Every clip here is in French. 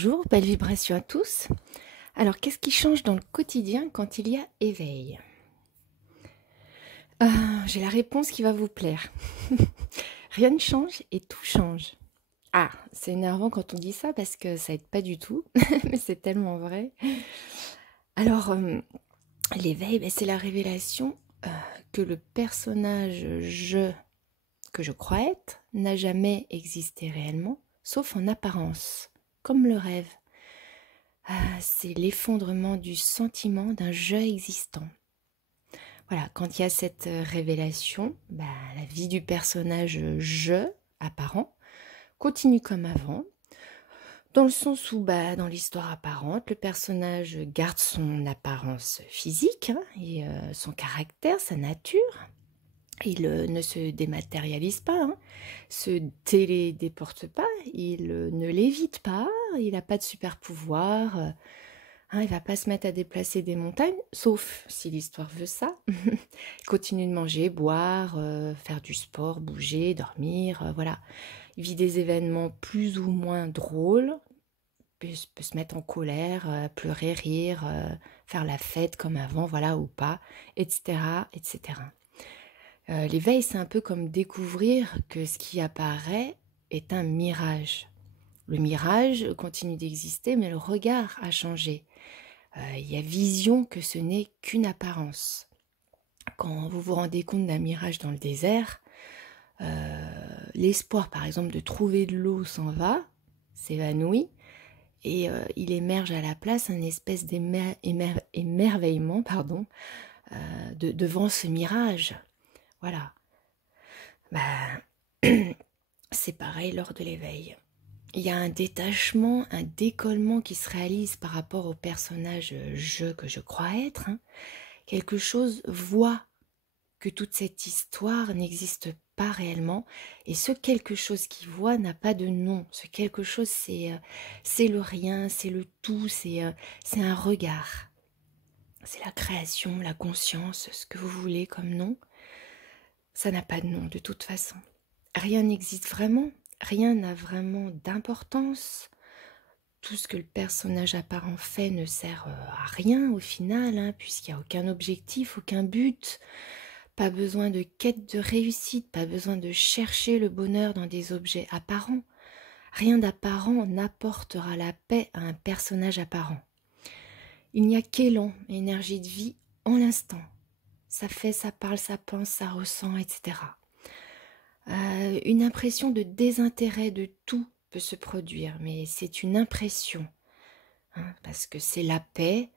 Bonjour, belle vibration à tous. Alors, qu'est-ce qui change dans le quotidien quand il y a éveil? J'ai la réponse qui va vous plaire. Rien ne change et tout change. Ah, c'est énervant quand on dit ça parce que ça aide pas du tout, mais c'est tellement vrai. Alors, l'éveil, c'est la révélation que le personnage que je crois être n'a jamais existé réellement, sauf en apparence, comme le rêve. C'est l'effondrement du sentiment d'un je existant. Voilà, quand il y a cette révélation, la vie du personnage je apparent continue comme avant, dans le sens où dans l'histoire apparente, le personnage garde son apparence physique et son caractère, sa nature. Il ne se dématérialise pas, se télédéporte pas, il ne lévite pas, il n'a pas de super pouvoir. Il va pas se mettre à déplacer des montagnes, sauf si l'histoire veut ça. Il continue de manger, boire, faire du sport, bouger, dormir, voilà. Il vit des événements plus ou moins drôles, peut se mettre en colère, pleurer, rire, faire la fête comme avant, voilà, ou pas, etc., etc. L'éveil, c'est un peu comme découvrir que ce qui apparaît est un mirage. Le mirage continue d'exister, mais le regard a changé. Il y a vision que ce n'est qu'une apparence. Quand vous vous rendez compte d'un mirage dans le désert, l'espoir par exemple de trouver de l'eau s'en va, s'évanouit, et il émerge à la place un espèce d'émerveillement devant ce mirage. Voilà. C'est pareil lors de l'éveil. Il y a un détachement, un décollement qui se réalise par rapport au personnage je que je crois être. Quelque chose voit que toute cette histoire n'existe pas réellement, et ce quelque chose qui voit n'a pas de nom. Ce quelque chose, c'est le rien, c'est le tout, c'est un regard. C'est la création, la conscience, ce que vous voulez comme nom. Ça n'a pas de nom de toute façon. Rien n'existe vraiment, rien n'a vraiment d'importance. Tout ce que le personnage apparent fait ne sert à rien au final, puisqu'il n'y a aucun objectif, aucun but. Pas besoin de quête de réussite, pas besoin de chercher le bonheur dans des objets apparents. Rien d'apparent n'apportera la paix à un personnage apparent. Il n'y a qu'élan, énergie de vie en l'instant. Ça fait, ça parle, ça pense, ça ressent, etc. Une impression de désintérêt de tout peut se produire, mais c'est une impression, parce que c'est la paix,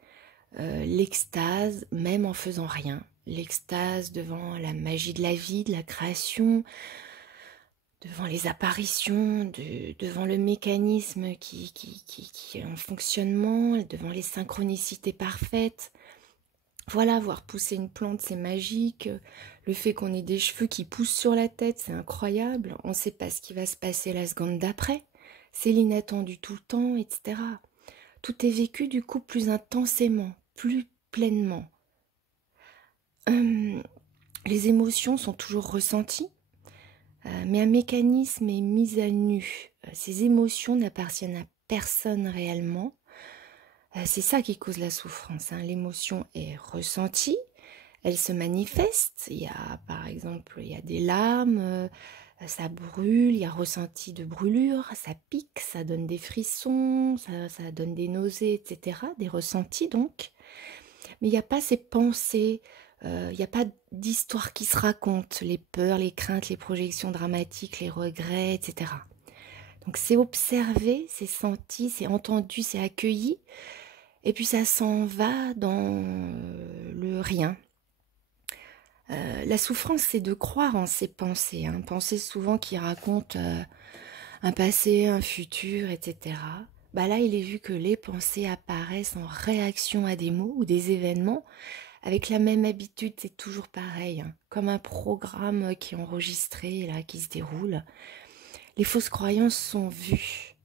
l'extase, même en faisant rien. L'extase devant la magie de la vie, de la création, devant les apparitions, devant le mécanisme qui est en fonctionnement, devant les synchronicités parfaites. Voilà, voir pousser une plante, c'est magique. Le fait qu'on ait des cheveux qui poussent sur la tête, c'est incroyable. On ne sait pas ce qui va se passer la seconde d'après. C'est l'inattendu tout le temps, etc. Tout est vécu du coup plus intensément, plus pleinement. Les émotions sont toujours ressenties, mais un mécanisme est mis à nu. Ces émotions n'appartiennent à personne réellement. C'est ça qui cause la souffrance. L'émotion est ressentie, elle se manifeste. Il y a, par exemple, il y a des larmes, ça brûle, il y a ressenti de brûlure, ça pique, ça donne des frissons, ça donne des nausées, etc. Des ressentis donc. Mais il n'y a pas ces pensées, il n'y a pas d'histoire qui se raconte, les peurs, les craintes, les projections dramatiques, les regrets, etc. Donc c'est observé, c'est senti, c'est entendu, c'est accueilli, et puis ça s'en va dans le rien. La souffrance, c'est de croire en ses pensées, pensées souvent qui racontent un passé, un futur, etc. Là, il est vu que les pensées apparaissent en réaction à des mots ou des événements avec la même habitude, c'est toujours pareil, comme un programme qui est enregistré, là, qui se déroule. Les fausses croyances sont vues.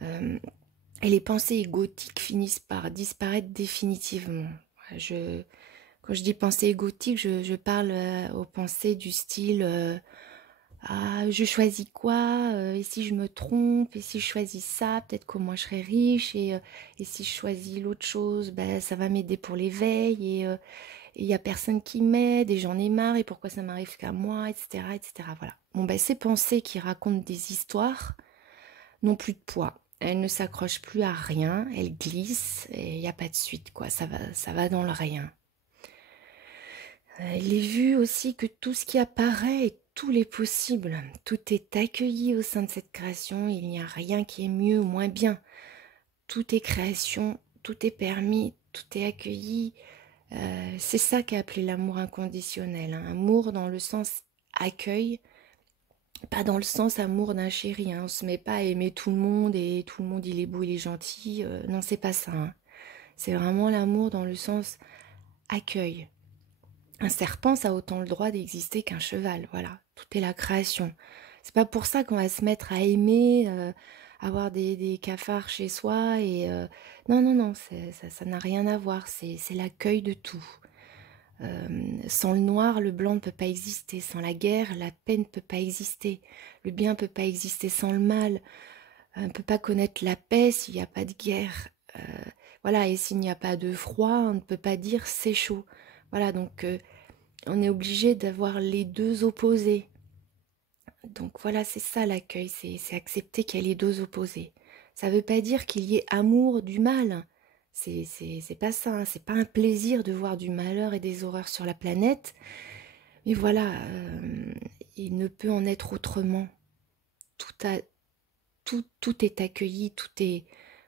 Et les pensées égotiques finissent par disparaître définitivement. Quand je dis pensée égotique, je parle aux pensées du style ah, je choisis quoi, et si je me trompe, et si je choisis ça, peut-être que moi je serai riche, et si je choisis l'autre chose, ben, ça va m'aider pour l'éveil, et il y a personne qui m'aide, et j'en ai marre, et pourquoi ça m'arrive qu'à moi, etc., etc. Voilà. Bon, ben, ces pensées qui racontent des histoires n'ont plus de poids. Elles ne s'accrochent plus à rien, elles glissent, et il n'y a pas de suite, quoi. Ça va dans le rien. Il est vu aussi que tout ce qui apparaît est tous les possibles. Tout est accueilli au sein de cette création. Il n'y a rien qui est mieux ou moins bien. Tout est création, tout est permis, tout est accueilli. C'est ça qu'a appelé l'amour inconditionnel. Hein. Amour dans le sens accueil, pas dans le sens amour d'un chéri. Hein. On se met pas à aimer tout le monde et tout le monde il est beau, il est gentil. Non, c'est pas ça. Hein. C'est vraiment l'amour dans le sens accueil. Un serpent, ça a autant le droit d'exister qu'un cheval, voilà. Tout est la création. C'est pas pour ça qu'on va se mettre à aimer, avoir des cafards chez soi et non, non, non, ça n'a rien à voir. C'est l'accueil de tout. Sans le noir, le blanc ne peut pas exister. Sans la guerre, la paix ne peut pas exister. Le bien ne peut pas exister sans le mal. On ne peut pas connaître la paix s'il n'y a pas de guerre. Voilà, et s'il n'y a pas de froid, on ne peut pas dire c'est chaud. Voilà, donc on est obligé d'avoir les deux opposés. Donc voilà, c'est ça l'accueil, c'est accepter qu'il y a les deux opposés. Ça ne veut pas dire qu'il y ait amour du mal. C'est pas ça, hein. C'est pas un plaisir de voir du malheur et des horreurs sur la planète. Mais voilà, il ne peut en être autrement. Tout, a, tout est accueilli,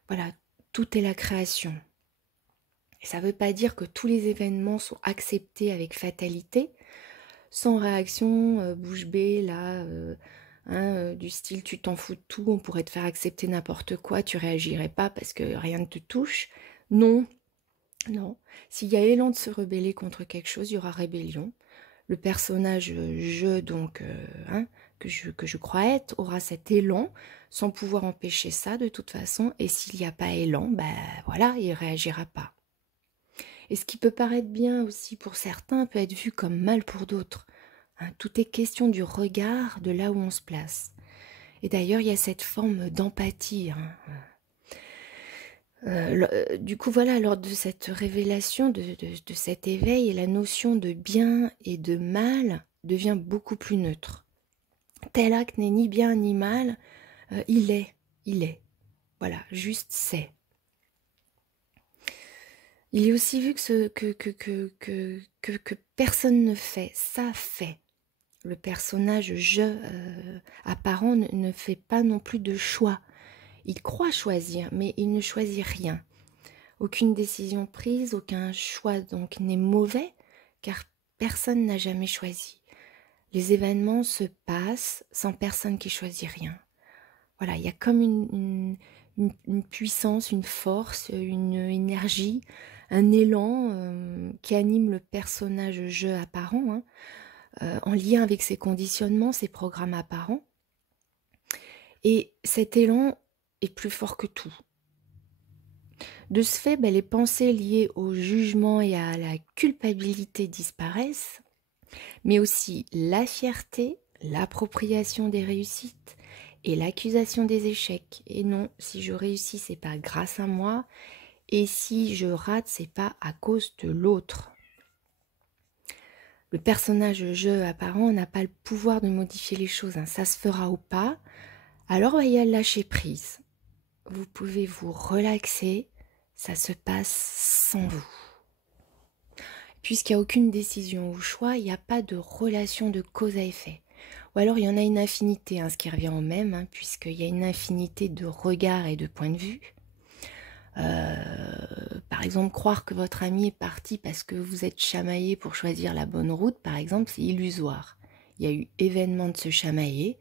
voilà, tout est la création. Et ça ne veut pas dire que tous les événements sont acceptés avec fatalité, sans réaction, bouche bée, là, du style tu t'en fous de tout, on pourrait te faire accepter n'importe quoi, tu réagirais pas parce que rien ne te touche. Non, non. S'il y a élan de se rebeller contre quelque chose, il y aura rébellion. Le personnage je, donc, que je crois être, aura cet élan sans pouvoir empêcher ça de toute façon. Et s'il n'y a pas élan, ben voilà, il réagira pas. Et ce qui peut paraître bien aussi pour certains peut être vu comme mal pour d'autres. Hein, tout est question du regard, de là où on se place. Et d'ailleurs, il y a cette forme d'empathie. Hein. Du coup, voilà, lors de cette révélation, de cet éveil, la notion de bien et de mal devient beaucoup plus neutre. Tel acte n'est ni bien ni mal, il est. Voilà, juste c'est. Il est aussi vu que personne ne fait, ça fait. Le personnage je apparent ne fait pas non plus de choix. Il croit choisir, mais il ne choisit rien. Aucune décision prise, aucun choix donc n'est mauvais, car personne n'a jamais choisi. Les événements se passent sans personne qui choisit rien. Voilà, il y a comme une puissance, une force, une énergie, un élan qui anime le personnage je apparent, en lien avec ses conditionnements, ses programmes apparents. Et cet élan est plus fort que tout. De ce fait, les pensées liées au jugement et à la culpabilité disparaissent, mais aussi la fierté, l'appropriation des réussites et l'accusation des échecs. Et non, si je réussis, c'est pas grâce à moi, et si je rate, c'est pas à cause de l'autre. Le personnage je apparent n'a pas le pouvoir de modifier les choses, hein. Ça se fera ou pas. Alors il y a le lâcher prise. Vous pouvez vous relaxer, ça se passe sans vous. Puisqu'il n'y a aucune décision ou choix, il n'y a pas de relation de cause à effet. Ou alors il y en a une infinité, ce qui revient au même, puisqu'il y a une infinité de regards et de points de vue. Par exemple, croire que votre ami est parti parce que vous êtes chamaillé pour choisir la bonne route, par exemple, c'est illusoire. Il y a eu événement de se chamailler,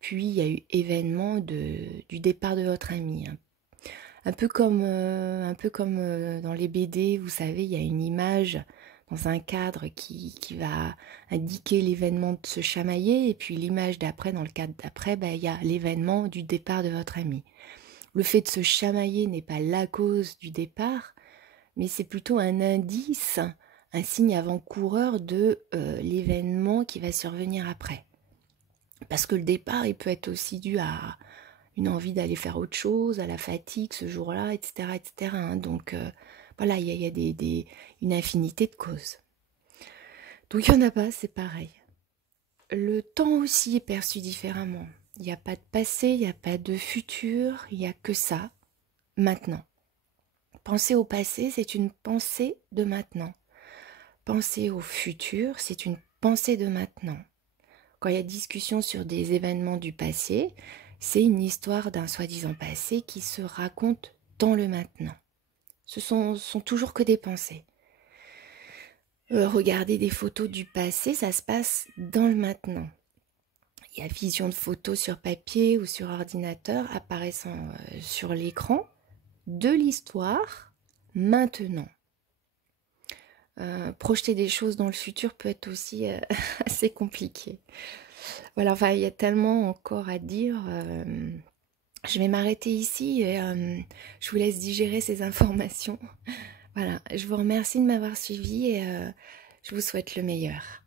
puis il y a eu événement du départ de votre ami. Un peu comme dans les BD, vous savez, il y a une image dans un cadre qui va indiquer l'événement de se chamailler, et puis l'image d'après, dans le cadre d'après, il y a l'événement du départ de votre ami. Le fait de se chamailler n'est pas la cause du départ, mais c'est plutôt un indice, un signe avant-coureur de l'événement qui va survenir après. Parce que le départ, il peut être aussi dû à une envie d'aller faire autre chose, à la fatigue ce jour-là, etc. etc. hein. Donc voilà, il y a une infinité de causes. Donc il n'y en a pas, c'est pareil. Le temps aussi est perçu différemment. Il n'y a pas de passé, il n'y a pas de futur, il n'y a que ça, maintenant. Penser au passé, c'est une pensée de maintenant. Penser au futur, c'est une pensée de maintenant. Quand il y a discussion sur des événements du passé, c'est une histoire d'un soi-disant passé qui se raconte dans le maintenant. Ce sont toujours que des pensées. Regarder des photos du passé, ça se passe dans le maintenant. Il y a vision de photos sur papier ou sur ordinateur apparaissant sur l'écran de l'histoire maintenant. Projeter des choses dans le futur peut être aussi assez compliqué. Voilà, enfin, il y a tellement encore à dire. Je vais m'arrêter ici et je vous laisse digérer ces informations. Voilà, je vous remercie de m'avoir suivi et je vous souhaite le meilleur.